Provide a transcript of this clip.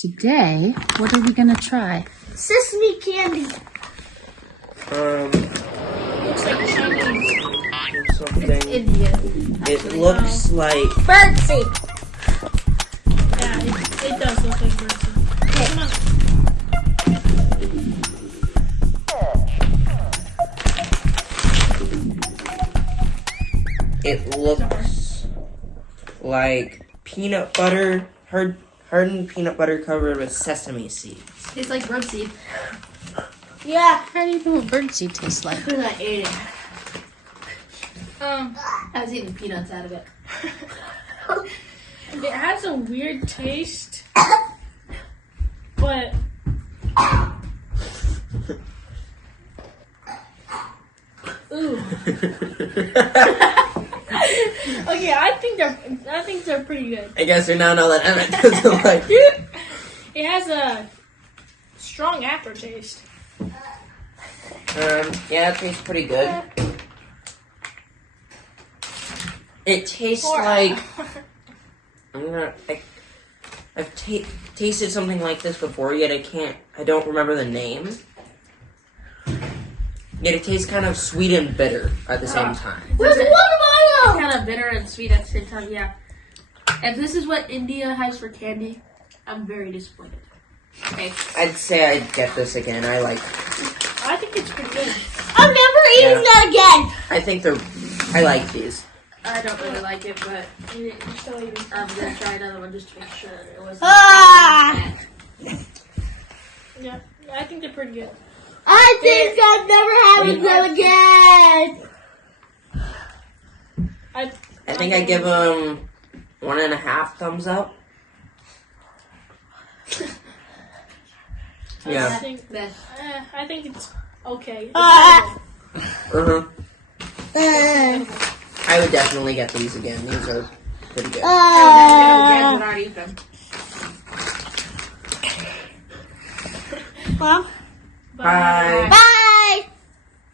Today, what are we gonna try? Sesame candy. Looks like Chinese. Something. India. It looks like Birdseed. Yeah, it does look like birdseed. Come on. it looks like peanut butter, hardened peanut butter covered with sesame seeds. Tastes like birdseed. Yeah. How do you know what birdseed tastes like? Because I ate it. I was eating peanuts out of it. It has a weird taste, but ooh. Okay, I think they're pretty good. I guess we now know that Emmet doesn't like it. It has a strong aftertaste. Yeah, it tastes pretty good. It tastes like I've tasted something like this before, yet I don't remember the name. Yet it tastes kind of sweet and bitter at the same time. Where's the watermelon? Kind of bitter and sweet at the same time, yeah. If this is what India has for candy, I'm very disappointed. Okay. I'd say I'd get this again. I think it's pretty good. I'm never eating that again. I like these. I don't really like it, but I'm gonna try another one just to make sure it wasn't. Ah! Yeah, I think they're pretty good. I think I'm never having them again. I think I give them 1.5 thumbs up. Yeah. I think it's okay. I would definitely get these again. These are pretty good. Mom? Bye. Bye.